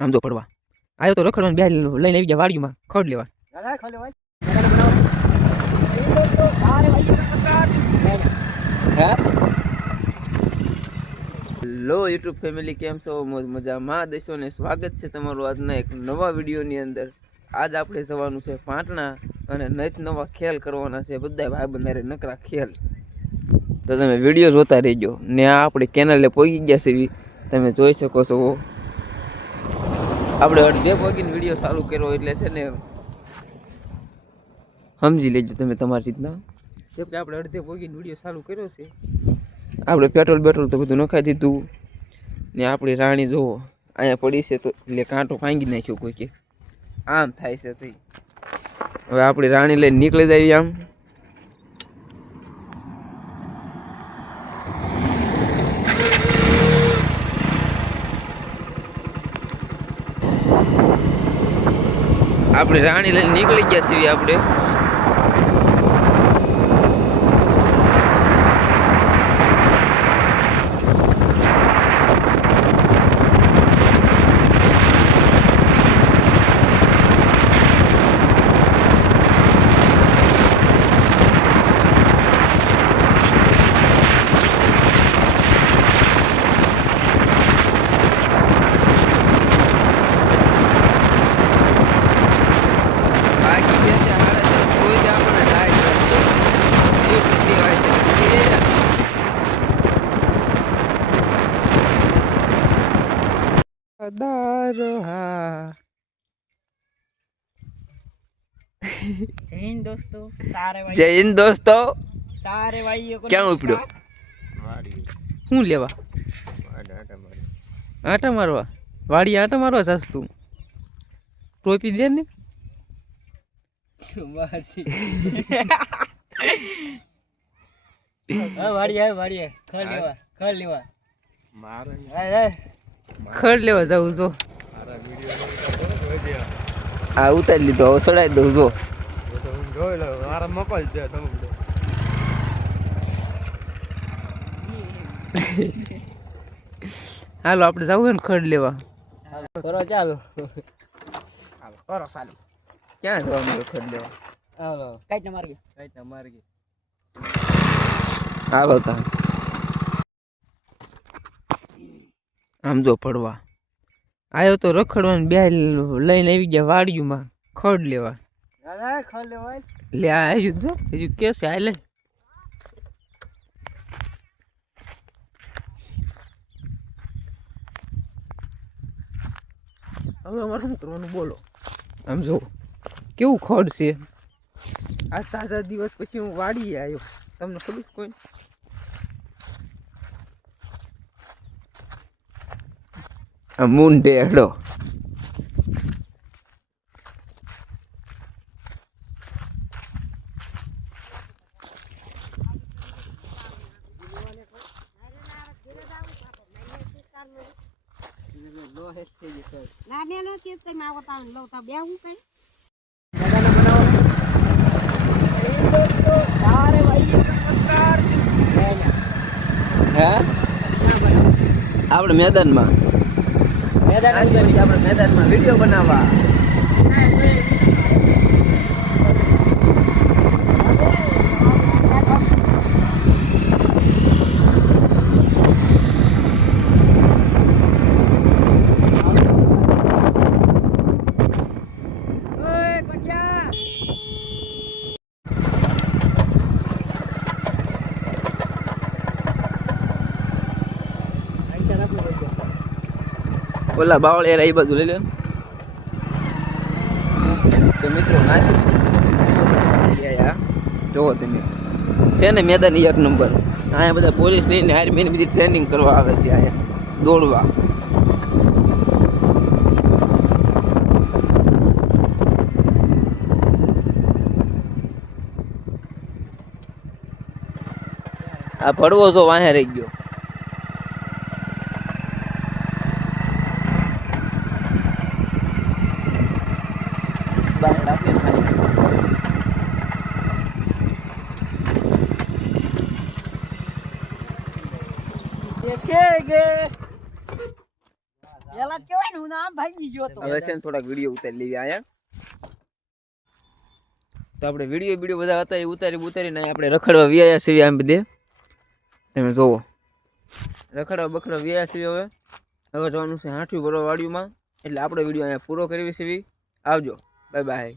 આમ જો પડવા આવ્યો તો રખડવાનું બે લઈને આવી ગયા વાડીમાં ખડ લેવા. હેલો યુટ્યુબ ફેમિલી, કેમ છો? મજામાં દેશો ને સ્વાગત છે તમારું આજના એક નવા વિડીયોની અંદર. આજ આપણે જવાનું છે પાટણા અને નવા ખેલ કરવાના છે બધા ભાઈ બંધારે નકરા ખેલ. તો તમે વિડીયો જોતા રહેજો ને આ આપણી કેનલે પહોંચી ગયા છે તમે જોઈ શકો છો. આપણે અડધે પગીને વિડીયો ચાલુ કર્યો એટલે છે ને સમજી લેજો તમે તમારી રીતના. કેમ કે આપણે અડધે પગીને વિડીયો ચાલુ કર્યો છે. આપણે પેટ્રોલ તો બધું નખાઈ દીધું ને આપણી રાણી જોવો અહીંયા પડી છે તો એટલે કાંટો ભાંગી નાખ્યો કોઈ કે આમ થાય છે. થઈ હવે આપણી રાણી લઈને નીકળી જાય આમ. આપણે રાણી લઈને નીકળી ગયા છીએ આપણે. जय हिंद दोस्तों, सारे भाई जय हिंद दोस्तों. सारे भाइयों को क्या उपड़ो શું લેવા આટા મારવા વાડી આટા મારવા જાસ તું? ટોપી દે ને ખડ લેવા જાઉં છો. આ ઉતારી લીધો, હવે ચડાવી દઉં જો. હાલો આપણે જવું ને ખડ લેવા. ચાલો ક્યાં જવાનું ખડ લેવા? હાલો તા આમ જો પડવા આવ્યો તો રખડવાનું બે લઈને આવી ગયા વાડીમાં ખડ લેવા. લે આવ્યું જો હજુ કે છે હાલે. હવે અમારે શું કરવાનું બોલો? આમ જો કેવું ખડ છે. આ તાજા દિવસ પછી હું વાડી આવ્યો, તમને ખબર છે કોઈ? મુંડે હેડો આપણે મેદાનમાં આપણે મેદાનમાં વિડીયો બનાવવા. ઓલા બાવળિયા એ બાજુ લઈ લે તો મિત્રો નાખી જોવો તમે છે ને મેદાન એક નંબર. અહીંયા બધા પોલીસ લઈને આર્મીની બધી ટ્રેનિંગ કરવા આવે છે અહીંયા દોડવા. આ ભડવો જો વાહે રહી ગયો. પેલા કેવાય ને હું આમ ભાગી ગયો તો હવે છે ને થોડાક વિડીયો ઉતારી લેવી આયા. તો આપણે વિડીયો બધા હતા એ ઉતારીને આપણે રખડવા વ્યાયા છીએ આમ બધે. તમે જોવો રખડવા બખડવા વ્યાયા છીએ. હવે જવાનું છે 8મી વાડીમાં. એટલે આપણો વિડીયો અહીંયા પૂરો કરીએ છીએ. આવજો, બાય બાય.